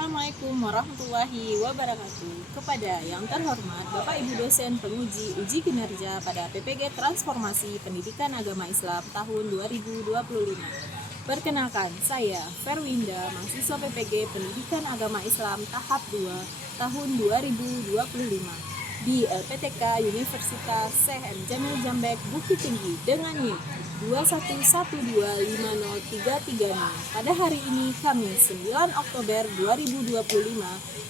Assalamualaikum warahmatullahi wabarakatuh. Kepada yang terhormat Bapak Ibu dosen penguji uji kinerja pada PPG Transformasi Pendidikan Agama Islam tahun 2025. Perkenalkan, saya Ferwinda, mahasiswa PPG Pendidikan Agama Islam tahap 2 tahun 2025 di LPTK Universitas Syekh M. Jamil Jambek Bukit Tinggi dengan NIM 211250336. Pada hari ini, Kamis 9 Oktober 2025,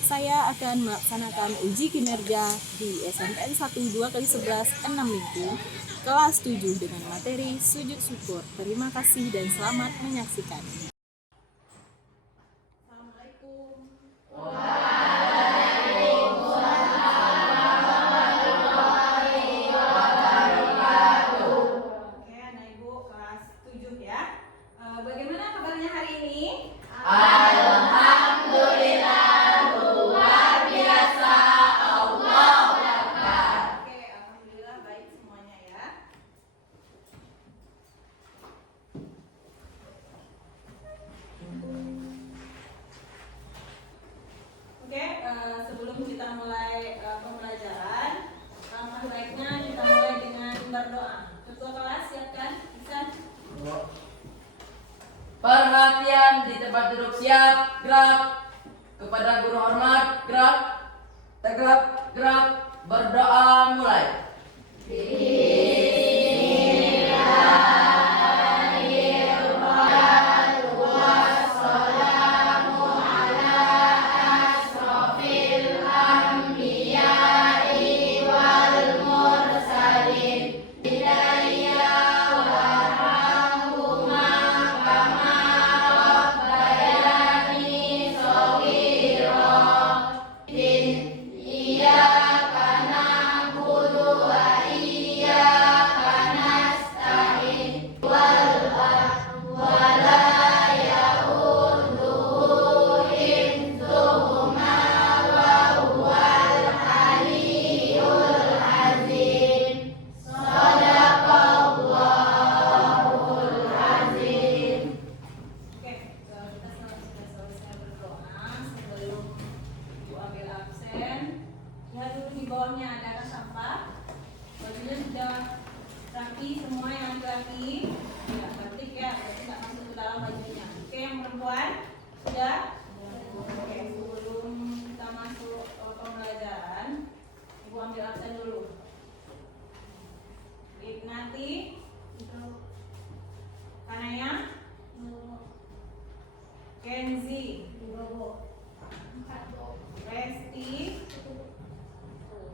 saya akan melaksanakan uji kinerja di SNPN 1 2x11 6 minggu kelas 7 dengan materi sujud syukur. Terima kasih dan selamat menyaksikan. Assalamualaikum. Bagaimana kabarnya hari ini? Alhamdulillah, luar biasa, Allahu Akbar. Oke, alhamdulillah baik semuanya ya. Oke, sebelum kita mulai pembelajaran, langkah baiknya kita mulai dengan berdoa. Ketua kelas siapkan, Isan. Perhatian, di tempat duduk siap, gerak. Kepada guru hormat, gerak. Tegap, gerak. Berdoa mulai. Oke, kita sudah selesai berdoa. Sebelum Ibu ambil absen, lihat dulu di bawahnya ada sampah. Bajunya sudah rapi semua yang laki-laki. Ya, cantik ya, berarti nggak masuk ke dalam bajunya. Oke, yang perempuan sudah. Oke, sebelum kita masuk pembelajaran, Ibu ambil absen dulu. Ibnati, Kanaya, Kenzi, Resti,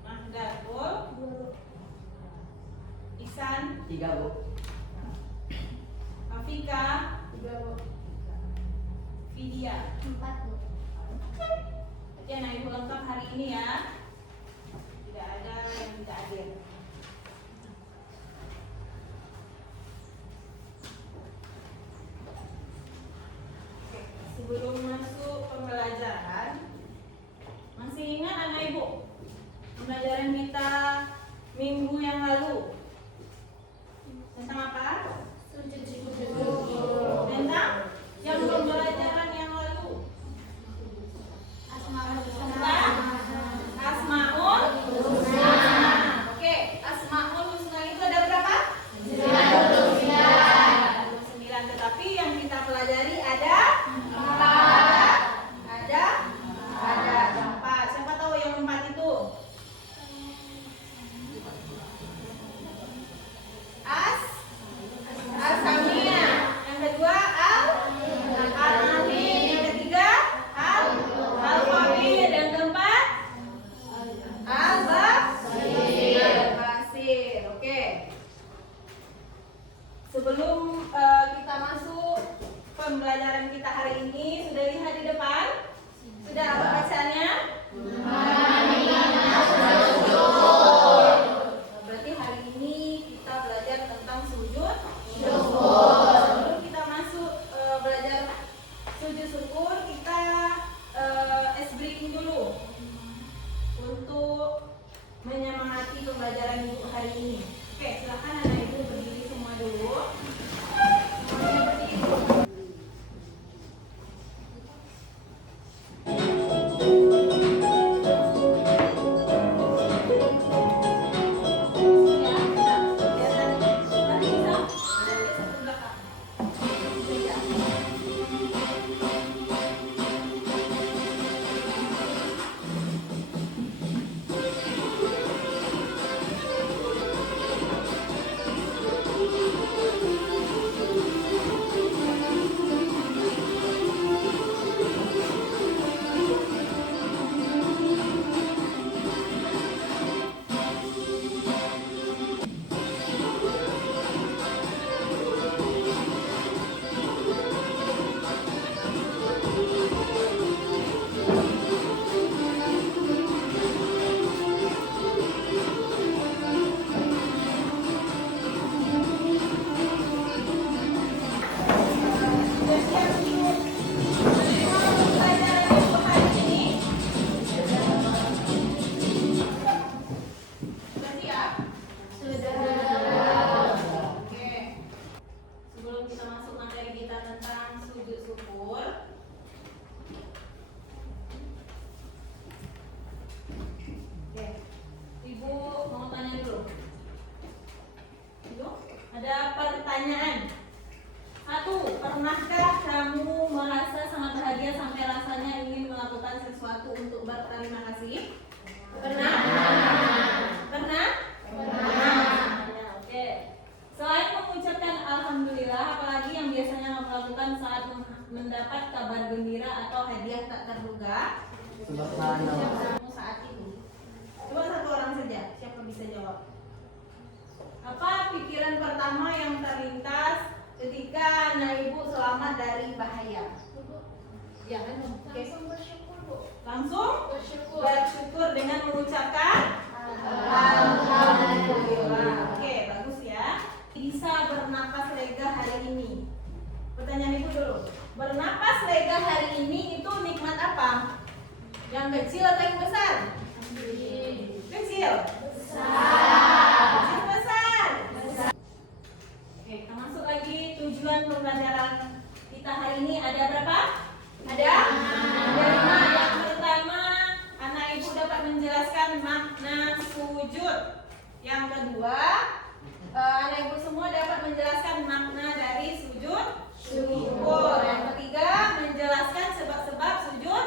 Mahdatul, Isan, 3, Bu. Afika, Vidya. Jadi anak ibu lengkap hari ini ya. Tidak ada yang tidak hadir. Oke, sebelum masuk pembelajaran, masih ingat anak ibu pembelajaran kita minggu yang lalu tentang apa? Tentang yang pembelajaran yang lalu tentang Asmaul Husna. Oke, Asmaul Husna itu ada berapa? 99. Tetapi yang kita pelajari ada 4. Ada 4. Siapa tahu yang 4 itu? As-Samia. Yang kedua Al-Alim. Yang ketiga Al-Khabir. Dan keempat Al-Basir. Oke. Sebelum kita masuk pembelajaran kita hari ini, sudah lihat di depan? Sudah apa bacanya? Berarti hari ini kita belajar tentang sujud syukur. Sebelum kita masuk belajar sujud syukur, kita ice breaking dulu untuk menyemangati pembelajaran ibu hari ini. Oke, silakan anak ibu berdiri semua dulu. Semuanya berdiri. pertanyaan. 1. Pernahkah kamu merasa sangat bahagia sampai rasanya ingin melakukan sesuatu untuk berterima kasih? Pernah? Pernah? Oke. Selain mengucapkan alhamdulillah, apalagi yang biasanya kamu lakukan saat mendapat kabar gembira atau hadiah tak terduga? Saat itu. Coba satu orang saja, siapa bisa jawab? Apa pikiran pertama yang terlintas ketika anak ibu selamat dari bahaya? Ya kan? Langsung bersyukur, Bu. Langsung Bersyukur. bersyukur dengan mengucapkan alhamdulillah. Oke, bagus ya. Bisa bernapas lega hari ini. Pertanyaan ibu dulu. Bernapas lega hari ini itu nikmat apa? Yang kecil atau yang besar? Kecil. Kecil besar. Oke, kita masuk lagi tujuan pembelajaran kita hari ini ada berapa? Ada 5. Yang pertama, anak ibu dapat menjelaskan makna sujud. Yang kedua, anak ibu semua dapat menjelaskan makna dari sujud syukur. Yang ketiga, menjelaskan sebab-sebab sujud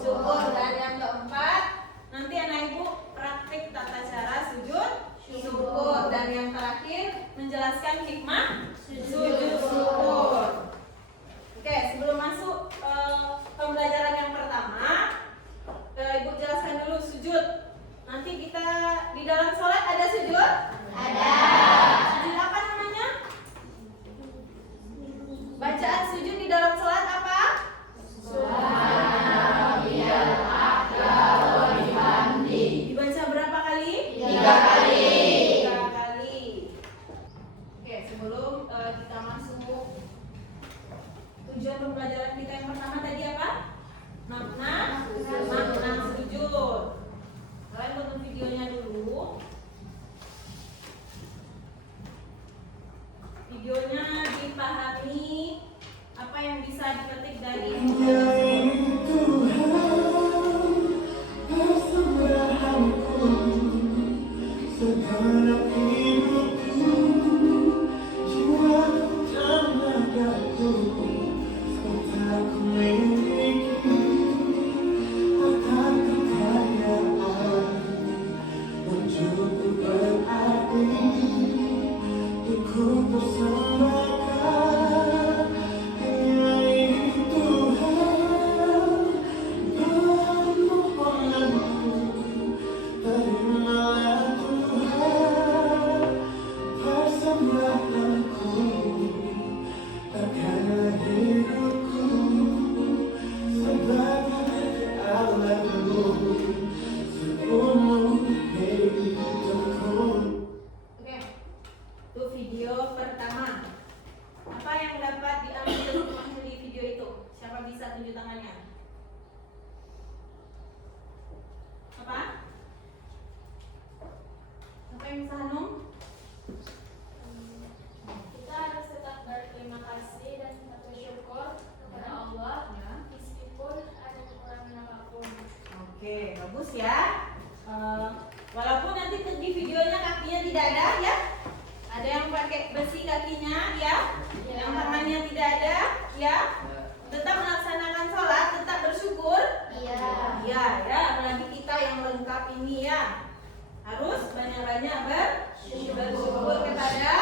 syukur. Dan yang keempat, nanti anak ibu praktik tata cara sujud syukur. Dan yang terakhir, menjelaskan hikmah sujud syukur. Oke, sebelum masuk pembelajaran yang pertama, ibu jelaskan dulu sujud. Nanti kita di dalam sholat ada sujud? Ada. Sujud apa namanya? Bacaan sujud di dalam sholat apa? Dibaca berapa kali? 3 kali. 3 kali. Oke, sebelum kita masuk tujuan pembelajaran kita yang pertama tadi apa? Makna sujud. Kalian tonton videonya dulu. Videonya dipahami apa yang bisa dipetik dari Oke, itu video pertama. Apa yang dapat diambil dari video itu? Siapa bisa tunjuk tangannya? Apa? Siapa yang bisa Hanum? Kita harus tetap berterima kasih dan tetap bersyukur kepada Allah meskipun ada kekurangan apapun. Oke, bagus ya. Walaupun nanti di videonya kakinya tidak ada ya. Ada yang pakai besi kakinya ya. Yang tangannya tidak ada ya. Tetap melaksanakan sholat, tetap bersyukur. Iya. Iya ya, apalagi kita yang lengkap ini ya. Harus banyak-banyak bersyukur kepada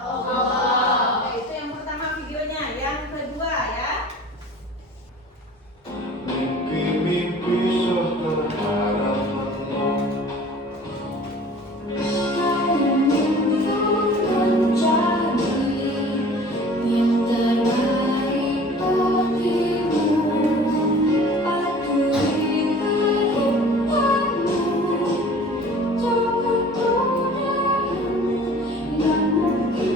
Allah. Oke, itu yang pertama videonya. Yang kedua ya. Mimpi-mimpi seterharu Yang mungkin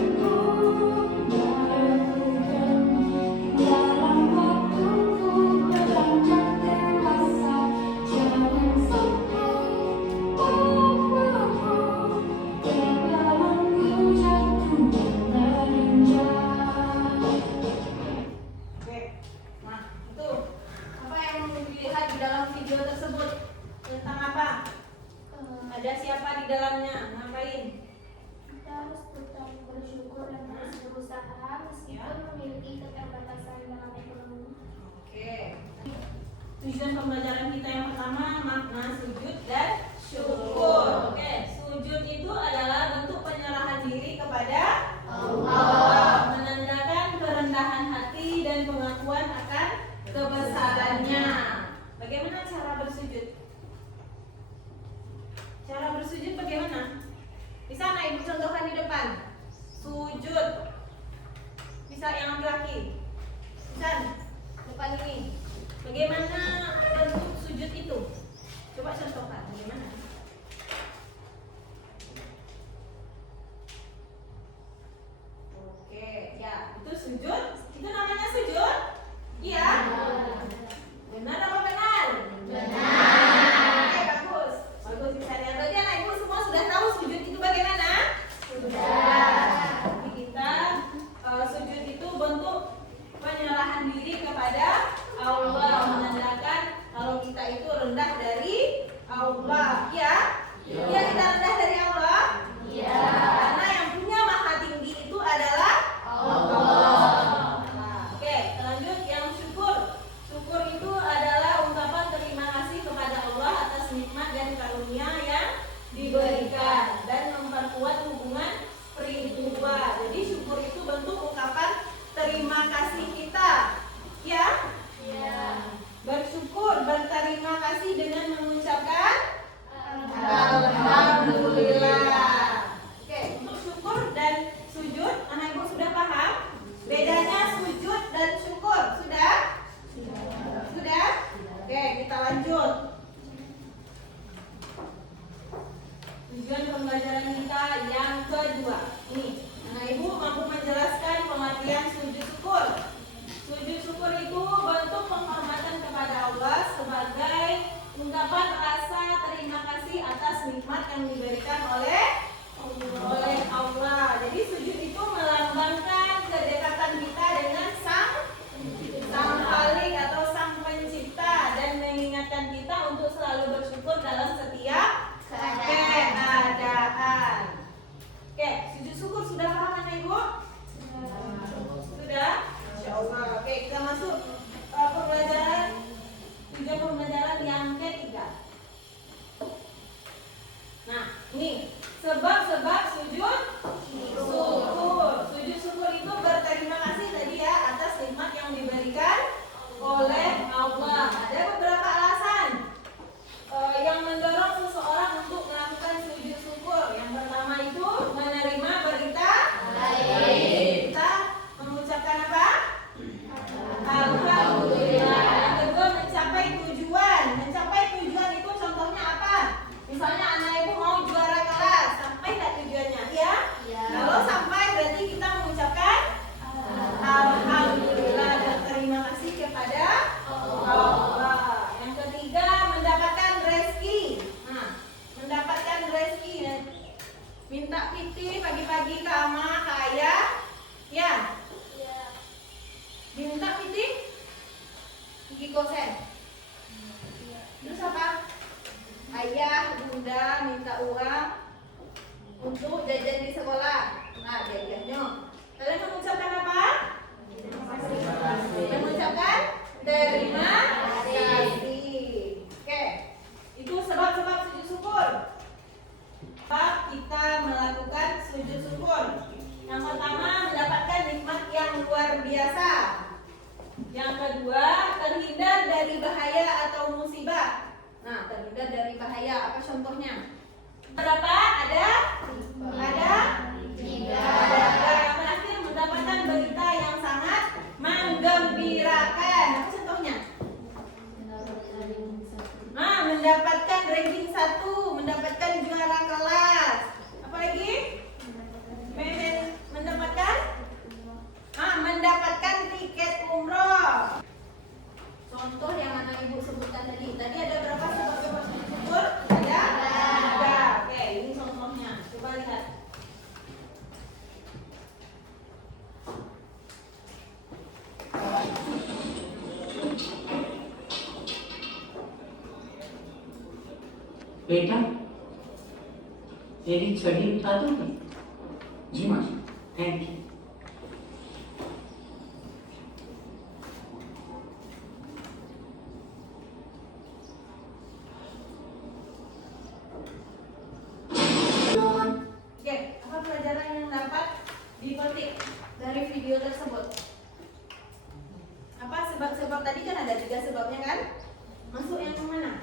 tujuan pembelajaran kita yang pertama, makna sujud dan syukur. Oke, sujud itu adalah bentuk penyerahan diri kepada Allah, menandakan kerendahan hati dan pengakuan akan kebesarannya. Bagaimana cara bersujud? Cara bersujud bagaimana? Bisa anak ibu contohkan di depan. Sujud. Bisa yang laki-laki. Bisa depan ini. Bagaimana bentuk sujud itu? Coba contohkan bagaimana? Oke, ya, itu sujud. Itu namanya sujud? Iya. Benar apa benar? Benar. Oke, bagus. Bagus bisa lihat. Berarti anak ibu semua sudah tahu sujud itu bagaimana? Sudah. Jadi kita sujud itu bentuk penyerahan diri kepada Allah, menandakan kalau kita itu rendah dari Allah. Ya? Iya, kita rendah dari Allah? Iya. Karena yang punya maha tinggi itu adalah Allah. Nah, oke, lanjut yang syukur. Syukur itu adalah ungkapan terima kasih kepada Allah atas nikmat dan karunia yang diberikan dan memperkuat hubungan spiritual. Jadi syukur itu bentuk ungkapan terima kasih kita. Ya? Bersyukur, berterima kasih dengan mengucapkan Alhamdulillah. Oke, untuk syukur dan sujud, anak ibu sudah paham? Bedanya sujud dan syukur, sudah? Sudah? Oke, kita lanjut. Tujuan pembelajaran kita yang kedua. Ini, anak ibu mampu menjelaskan pengertian sujud syukur. Sujud syukur itu bentuk penghormatan kepada Allah sebagai ungkapan rasa terima kasih atas nikmat yang diberikan oleh Allah. Jadi sujud itu melambangkan kedekatan kita dengan Sang Khalik atau Sang Pencipta dan mengingatkan kita untuk selalu bersyukur dalam setiap keadaan. Oke, sujud syukur sudah paham kan Ibu? Sudah? Insyaallah. Oke, kita masuk tujuan pembelajaran yang ketiga. Nah, ini sebab-sebab sujud syukur. Sujud syukur itu berterima kasih tadi ya atas nikmat yang diberikan oleh Allah. Ada beberapa alasan yang mendorong seseorang untuk melakukan sujud syukur. Yang pertama itu menerima berita baik. Kita mengucapkan apa? Alhamdulillah. Yang kedua mencapai tujuan. Mencapai tujuan itu contohnya apa? Misalnya anak ibu mau juara kelas, sampai nggak tujuannya? Ya? Kalau sampai berarti kita mengucapkan Alhamdulillah dan terima kasih kepada Allah. Yang ketiga mendapatkan rezeki. Nah, mendapatkan rezeki. Minta piti pagi-pagi ke ama, ke ayah. Ya? Diminta piti? Gigi kosen. Terus apa? Ayah, bunda minta uang untuk jajan di sekolah. Nah, jajannya. Kalian mengucapkan apa? Mengucapkan terima kasih. Oke, itu sebab-sebab sujud syukur. Sebab kita melakukan sujud syukur. Yang pertama mendapatkan nikmat yang luar biasa. Yang kedua terhindar dari bahaya atau musibah. Nah, terhindar dari bahaya apa contohnya? Berapa? Ada? Tiga. Yang terakhir mendapatkan berita yang sangat menggembirakan. Apa contohnya? Nah, mendapatkan ranking 1, mendapatkan juara kelas. Apa lagi? Mendapatkan tiket umroh. Contoh yang anak ibu sebutkan tadi. Tadi ada berapa sebab-sebab sujud syukur? Ada? 3. Oke, ini contohnya. Coba lihat. बेटा तेरी छड़ी उठा दोगे? जी माँ जी। Thank you. video tersebut. Apa sebab-sebab tadi kan ada 3 sebabnya kan? Masuk yang mana?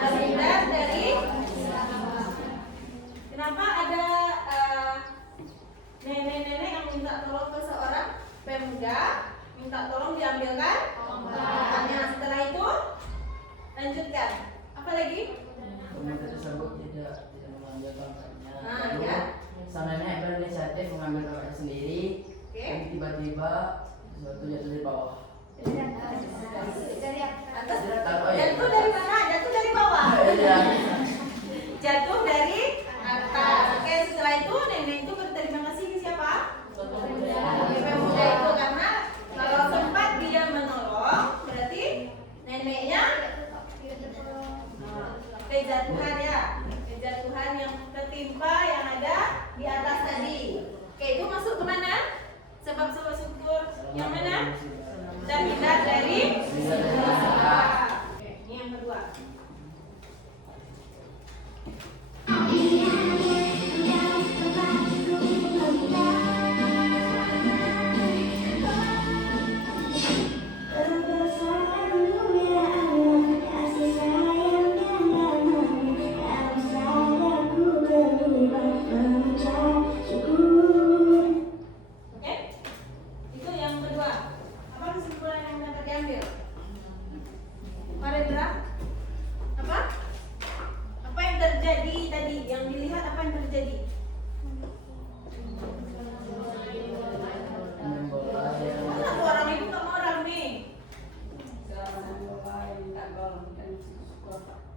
Terhindar dari. Kenapa ada nenek-nenek yang minta tolong ke seorang pemuda, minta tolong diambilkan tongkatnya. Setelah itu lanjutkan. Apa lagi? Pemuda tersebut tidak mengambil tongkatnya. Nah, Lalu, ya. sang nenek berinisiatif mengambil tongkatnya sendiri. Oke. Dan tiba-tiba sesuatu jatuh dari bawah. Dari atas. Oh, iya. Jatuh dari mana? Jatuh dari bawah. Iya. Jatuh dari atas. Oke, setelah itu nenek itu berterima kasih ke siapa? Pemuda itu, karena kalau sempat dia menolong, berarti neneknya kejatuhan ya, kejatuhan yang tertimpa yang ada di atas tadi. Oke, itu masuk ke mana? Sebab-sebab syukur yang mana? Terhindar dari musibah. Oke, ini yang kedua. Oke, itu yang kedua. Apa kesimpulan yang dapat diambil? Pak Rendra? Apa? Apa yang terjadi tadi? Yang dilihat apa yang terjadi? Kenapa orang itu nggak mau rame?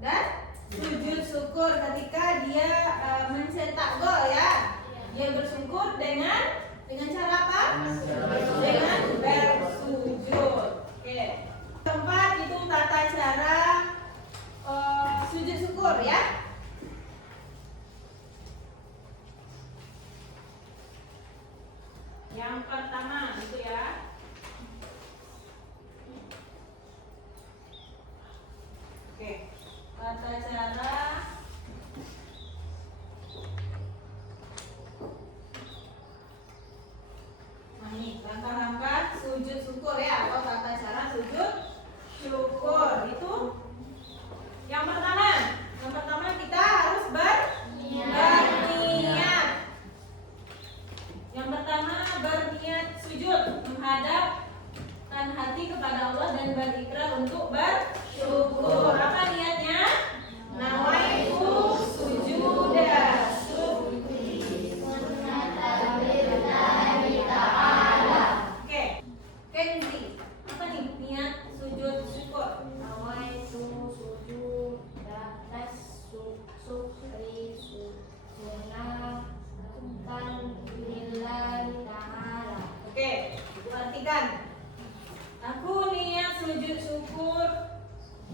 Dan sujud syukur ketika dia mencetak gol ya. Dia bersyukur dengan cara apa? Dengan bersujud. Oke. Keempat itu tata cara sujud syukur ya. Yang pertama itu ya. Oke. Tata cara ini langkah-langkah sujud syukur ya, atau tata cara sujud syukur itu yang pertama kita harus berniat. Yang pertama berniat sujud, menghadapkan hati kepada Allah dan berikrar untuk bersyukur. Apa niatnya? Nawaitu sujuda syukri. Kenzi, apa nih niat sujud syukur? Nawaitu sujuda syukri sunatan lillahi ta'ala. Oke, perhatikan. Aku niat sujud syukur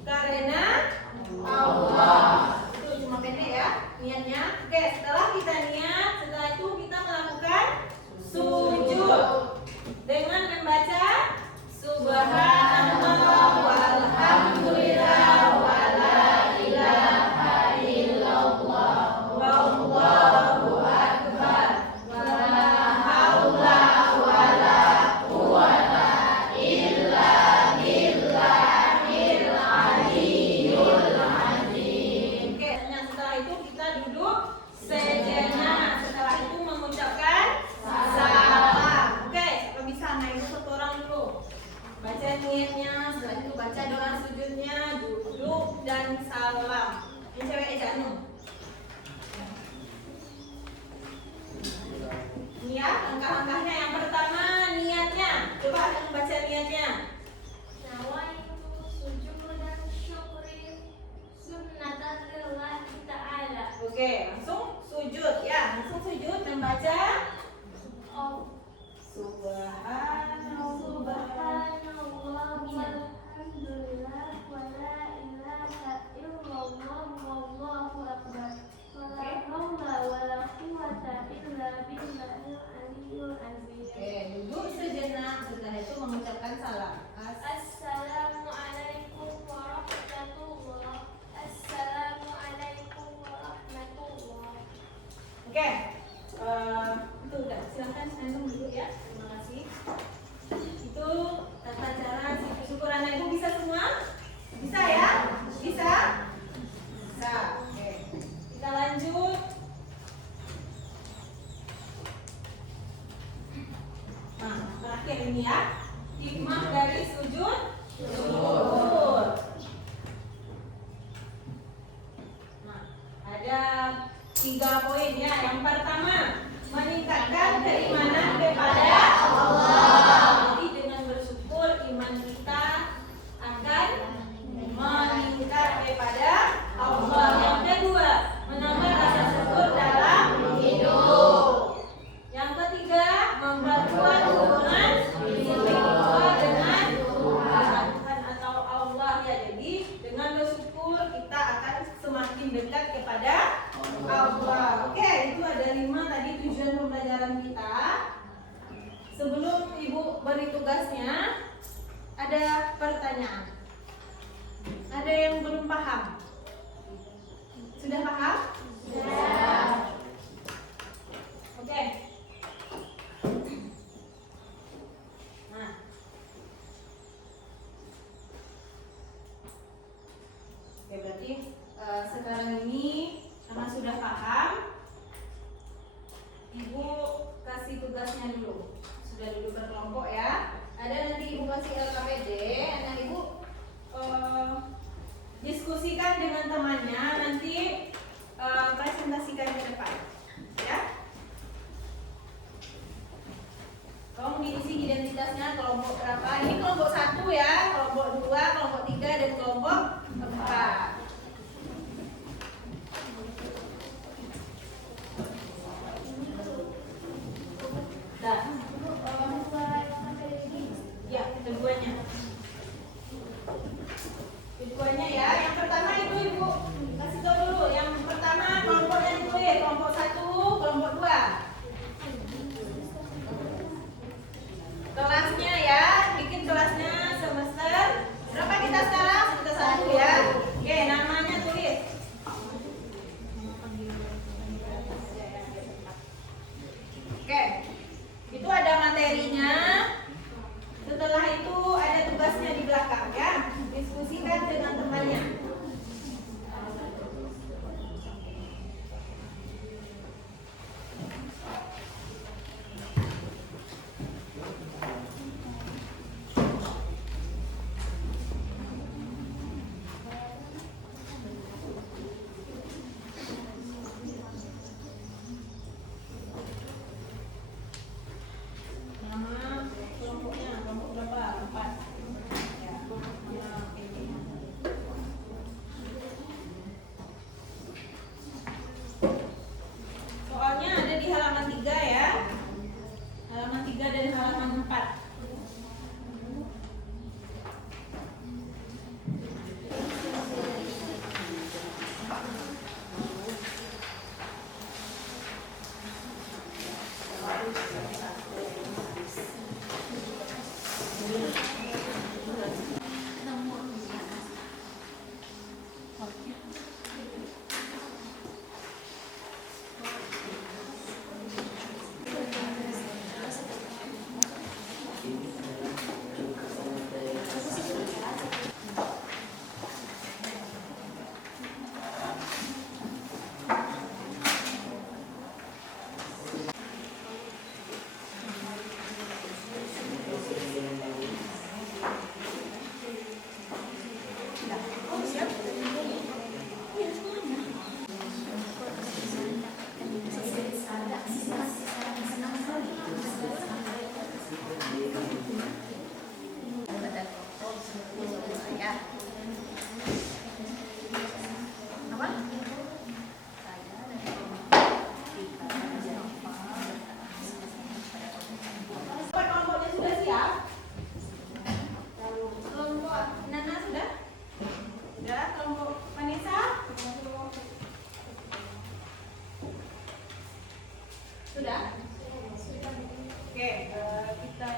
karena Allah. Itu cuma pendek ya niatnya. Oke, setelah kita niat, setelah itu kita melakukan sujud dengan membaca Subhanallah walhamdulillah wala ilaha illallah wallahu akbar wala haula wala quwata illa billahil aliyyil azim. Oke, setelah itu kita duduk sejenak. Setelah itu mengucapkan salam. Oke, siapa bisa main itu satu orang dulu. Baca niatnya, setelah itu baca doa sujudnya, duduk dan salam. Yang cewek aja anu. Niat, langkah-langkahnya yang pertama niatnya. Coba yang baca niatnya. Nawaitu sujuda syukri sunatan lillahi ta'ala. Oke, langsung sujud ya, langsung sujud membaca Subhanallah walhamdulillah wala ilaha illallah wallahu akbar wala haula wala quwata illa billahil aliyyil azim. Oke, duduk sejenak, setelah itu mengucapkan salam. Assalamualaikum warahmatullah. Assalamualaikum warahmatullah. Oke, itu terakhir ini ya. Hikmah dari sujud syukur. Nah, ada 3 poin ya. Yang pertama, meningkatkan keimanan kepada Allah. Jadi dengan bersyukur iman kita akan meningkat kepada Allah. Yang kedua, menambah rasa syukur dalam hidup. Yang ketiga, memperkuat hubungan kita dengan Tuhan atau Allah ya. Jadi dengan bersyukur kita akan semakin dekat kepada Allah. Oke, itu ada 5 tadi tujuan pembelajaran kita. Sebelum Ibu beri tugasnya, ada pertanyaan. Ada yang belum paham? Sudah paham? Sudah. Oke. Nah. Oke, berarti sekarang ini karena sudah paham, Ibu kasih tugasnya dulu. Sudah duduk berkelompok ya. Ada nanti Ibu kasih LKPD, nah Ibu diskusikan dengan temannya, nanti presentasikan ke depan ya. Tolong diisi identitasnya, kelompok berapa. Ini kelompok 1 ya, kelompok 2, kelompok 3, dan kelompok 4. Nah, ya, keduanya. Keduanya ya. Yang pertama itu Ibu kasih tahu dulu. Yang pertama kelompoknya ditulis, kelompok 1, kelompok 2. Kelasnya ya, bikin kelasnya semester berapa kita sekarang? Semester 1 ya. Oke, namanya tulis. Oke. Itu ada materinya. Setelah itu ada tugasnya di belakang ya. Diskusikan dengan temannya. Nama kelompoknya, kelompok berapa? 4. Ya, nama PT-nya. Soalnya ada di halaman 3 ya. Halaman 3 dan halaman 4. Kelompoknya sudah siap? Kelompok Nana sudah? Sudah. Kelompok Vanessa? Sudah? Oke, kita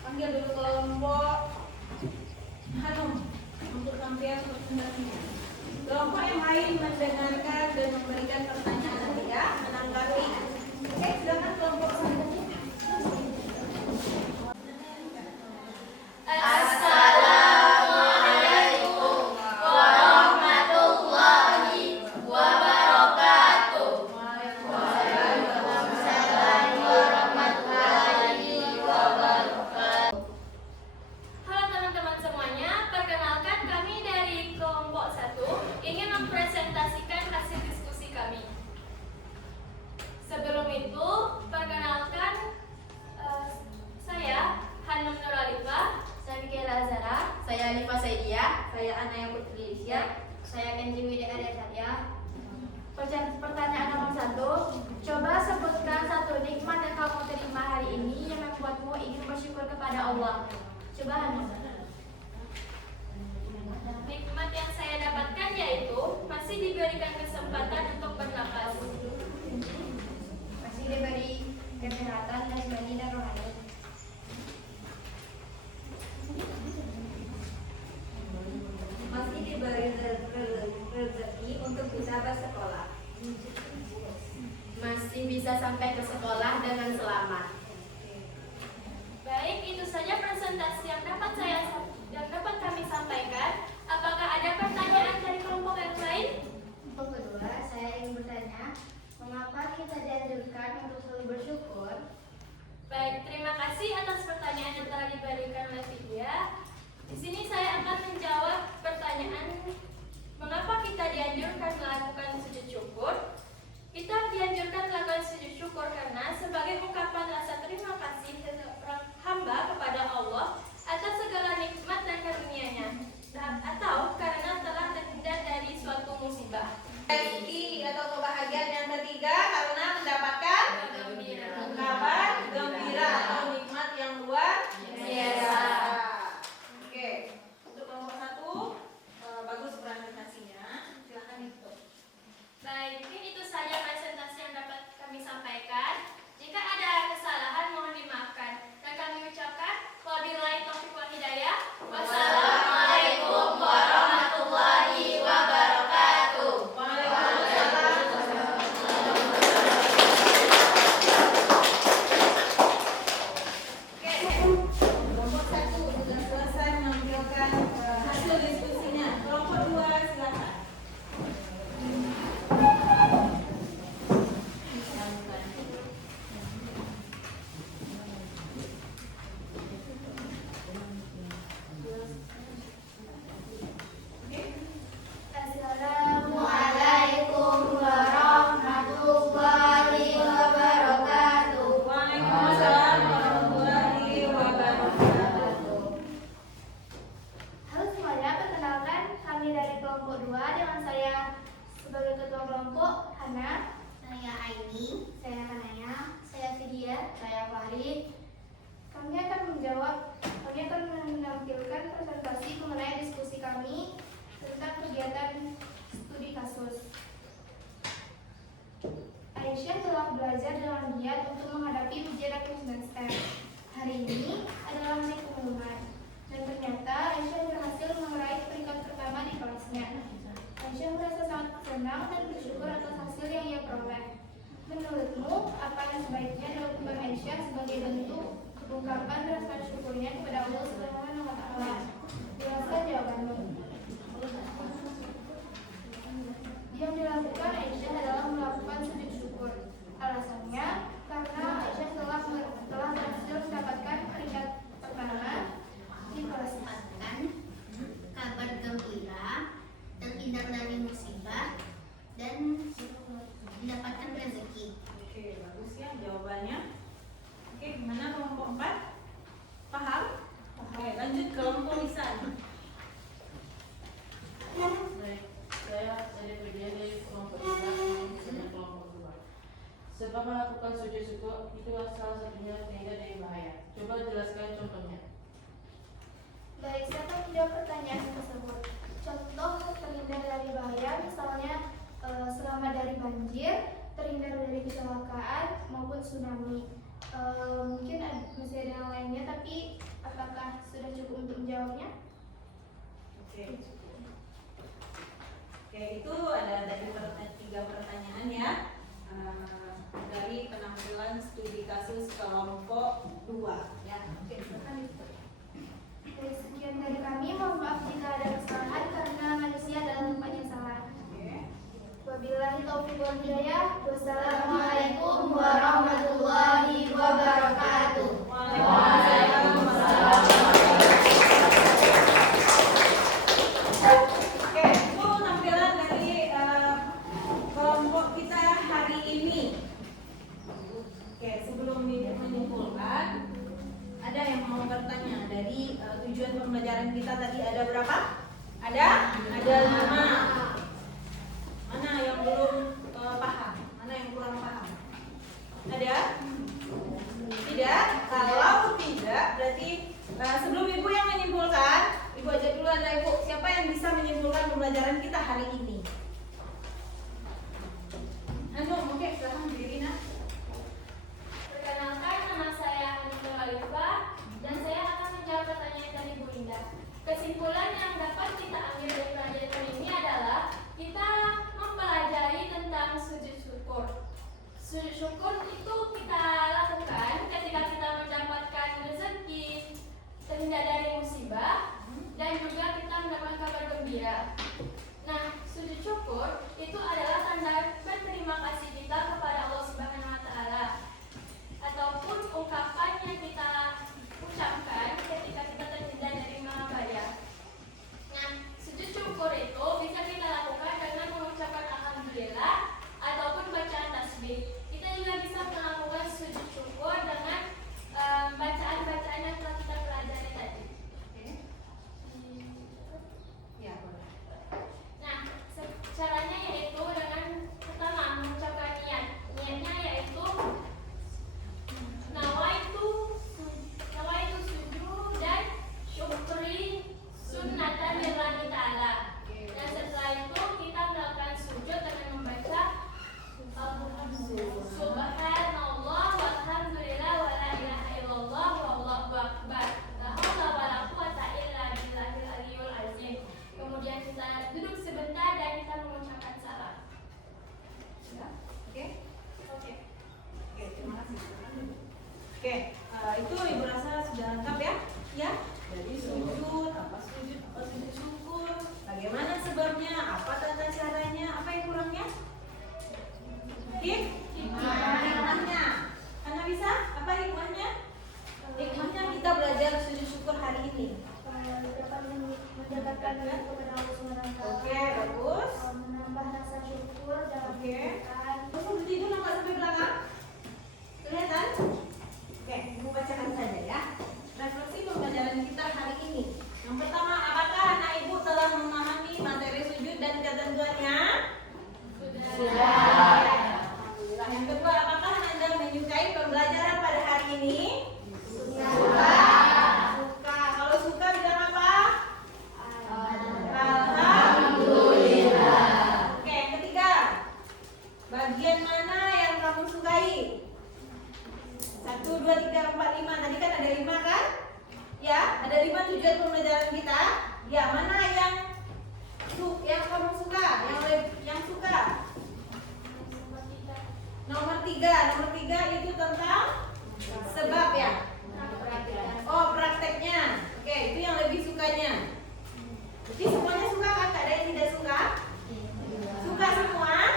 panggil dulu kelompok Hanum untuk tampil presentasinya. Kelompok yang lain mendengarkan dan memberikan pertanyaan nanti ya, menanggapi. Oke, silakan kelompok selanjutnya. Assalamualaikum warahmatullahi wabarakatuh. Waalaikumsalam warahmatullahi wabarakatuh. bersyukur kepada Allah. Coba Hanum. Nikmat yang saya dapatkan yaitu masih diberikan kesempatan untuk bernapas. Masih diberi kesehatan jasmani dan rohani. Masih diberi rezeki untuk bisa bersekolah. Masih bisa sampai ke sekolah dengan selamat. Baik, itu saja presentasi yang dapat kami sampaikan. Apakah ada pertanyaan dari kelompok yang lain? Untuk kedua, saya ingin bertanya, mengapa kita dianjurkan untuk selalu bersyukur? Baik, terima kasih atas pertanyaan yang telah diberikan oleh Vidya. Di sini saya akan menjawab pertanyaan mengapa kita dianjurkan melakukan sujud syukur. Kita dianjurkan melakukan sujud syukur karena sebagai ungkapan rasa terima kasih seorang hamba kepada Allah atas segala nikmat dan karunia-Nya, atau karena telah terhindar dari suatu musibah. Rezeki atau kebahagiaan yang ketiga karena mendapatkan kabar gembira atau nikmat yang luar biasa. Oke, untuk kelompok 1 bagus presentasinya. Silakan itu. Baik, mungkin itu saja presentasi yang dapat kami sampaikan. Jika ada kesalahan mohon dimaafkan. Dan kami ucapkan wabillahi taufiq wal hidayah. Wassalamualaikum warahmatullahi wabarakatuh. Oke, kelompok 1 sudah selesai menampilkan hasil diskusinya. Kelompok 2 silakan. Assalamualaikum warahmatullahi wabarakatuh. Waalaikumsalam warahmatullahi wabarakatuh. Halo semuanya, perkenalkan kami dari kelompok 2 dengan saya sebagai ketua kelompok Hana, Saya Aini, saya Kanaya, saya Vidya, saya Fahri. Kami akan menampilkan presentasi mengenai diskusi kami tentang kegiatan studi kasus. Aisyah telah belajar dengan giat untuk menghadapi ujian akhir semester. Hari ini adalah hari pengumuman, dan ternyata Aisyah berhasil meraih peringkat pertama di kelasnya. Aisyah merasa sangat senang dan bersyukur atas hasil yang ia peroleh. Menurutmu, apa yang sebaiknya dilakukan Aisyah sebagai bentuk ungkapan rasa syukurnya kepada Allah Subhanahu wa Ta'ala? Jelaskan jawabanmu. Yang dilakukan Aisyah adalah melakukan sujud syukur. Alasannya karena Aisyah telah berhasil mendapatkan peringkat pertama di kelasnya. kabar gembira, terhindar dari musibah, dan mendapatkan rezeki. Oke, bagus ya jawabannya. Oke, gimana kelompok 4? Paham? Oke, lanjut kelompok lisan. Baik, saya Vidya dari kelompok 3 dan kelompok 2. Sebab melakukan sujud syukur itu salah satunya terhindar dari bahaya. Coba jelaskan contohnya. Baik, saya akan menjawab pertanyaan tersebut. Contoh terhindar dari bahaya, misalnya selamat dari banjir, terhindar dari kecelakaan maupun tsunami. Mungkin masih ada yang lainnya, tapi apakah sudah cukup untuk menjawabnya? Oke. Oke, itu ada dari 3 pertanyaan ya. Dari penampilan studi kasus kelompok 2 ya. Oke, silakan itu. Baik, sekian dari kami. Mohon maaf jika ada kesalahan karena manusia adalah tempatnya salah. Oke. Wabillahi taufiq wal hidayah. Wassalamualaikum warahmatullahi wabarakatuh. Waalaikumsalam. Oke, itu tampilan dari kelompok kita hari ini. Oke, sebelum menyimpulkan, ada yang mau bertanya dari tujuan pembelajaran kita tadi ada berapa? Ada 5. Mana yang belum paham? Mana yang kurang paham? Ada? Tidak? Kalau tidak, Berarti sebelum ibu yang menyimpulkan, ibu ajak dulu anda ibu. Siapa yang bisa menyimpulkan pembelajaran kita hari ini? Anu, oke, silahkan berdiri nak. Perkenalkan, nama saya Hanifah Khalifah dan saya akan menjawab pertanyaan dari Bu Indah. Kesimpulan yang dapat kita ambil dari pelajaran ini adalah kita mempelajari tentang sujud syukur. Sujud syukur itu kita lakukan ketika kita mendapatkan rezeki, terhindar dari musibah, dan juga kita mendapat kabar gembira. Nah, sujud syukur itu adalah tanda berterima kasih kita kepada Allah Subhanahu wa Ta'ala, ataupun ungkapan yang kita ucapkan ketika kita terhindar dari bahaya. Nah, sujud syukur itu bisa kita lakukan dengan mengucapkan alhamdulillah ataupun bacaan tasbih. Kita juga bisa melakukan sujud syukur dengan bacaan-bacaan yang telah kita pelajari tadi. Ya, boleh. Nah, caranya yaitu dengan pertama mengucapkan niat. Niatnya yaitu nawaitu sujud dan syukri sunnatan lillahi ta'ala. Dan setelah itu kita melakukan sujud dengan membaca subhanallah walhamdulillah wa la ilaha illallah wallahu akbar. La haula wa la quwata illa billahil aliyyil azim. Kemudian kita duduk sebentar dan kita mengucapkan salam. Ya, oke. Oke. Oke, terima kasih. Oke, itu ibu rasa sudah lengkap ya? Ya. Jadi sujud, apa sujud syukur, bagaimana sebabnya, apa tata caranya, apa yang kurangnya? Hikmahnya. Anda bisa? Apa hikmahnya? Hikmahnya kita belajar sujud syukur hari ini. Dapat mendekatkan diri kepada Allah Subhanahu wa Ta'ala. Oke, bagus. Menambah rasa syukur dalam Oke. kehidupan. Terus berdiri dulu nggak sampai belakang? Kelihatan? Oke, ibu bacakan saja ya. Refleksi pembelajaran kita hari ini. Yang pertama, apakah anak ibu telah memahami materi sujud dan ketentuannya? Sudah. Yang kedua, apakah Anda menyukai pembelajaran pada hari ini? Suka. Kalau suka bilang apa? Alhamdulillah. Oke, yang ketiga, bagian mana yang kamu sukai? 1, 2, 3, 4, 5. Tadi kan ada 5 kan? Ya, ada 5 tujuan pembelajaran kita. Ya, mana yang kamu suka? Yang suka? Nomor 3 itu tentang sebab ya. Oh, prakteknya. Oke, itu yang lebih sukanya. Jadi semuanya suka kan? Gak ada yang tidak suka? Suka semua?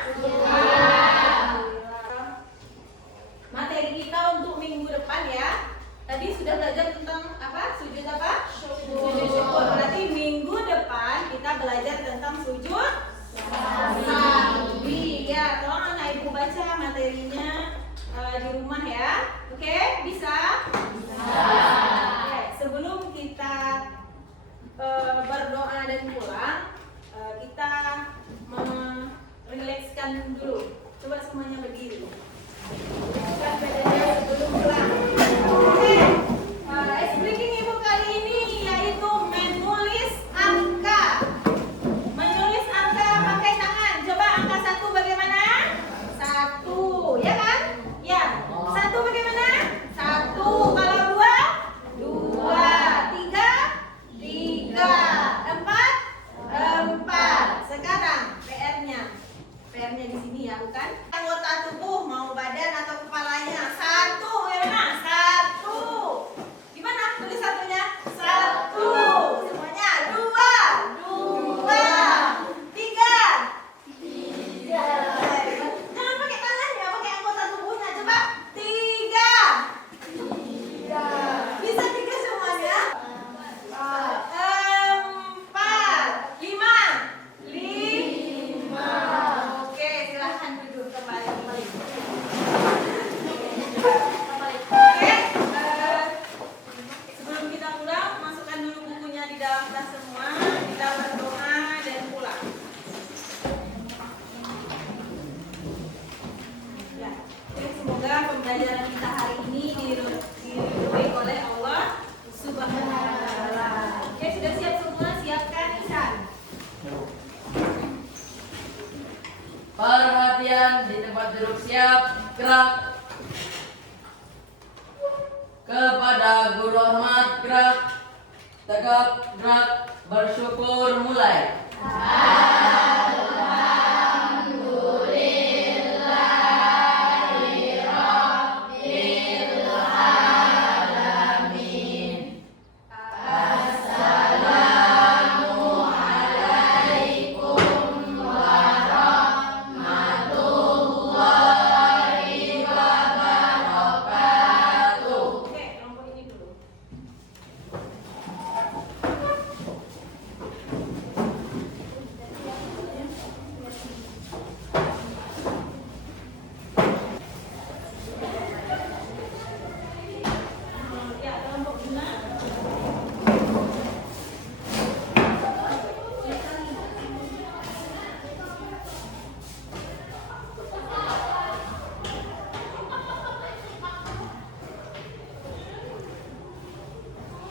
Materi kita untuk minggu depan ya. Tadi sudah belajar tentang apa? Sujud apa? Sujud syukur. Berarti minggu depan kita belajar tentang sujud sahwi. Ya, tolong anak ibu baca materinya di rumah ya. Oke, bisa? gerak. Kepada guru hormat, gerak. Tegap, gerak. Bersyukur, mulai.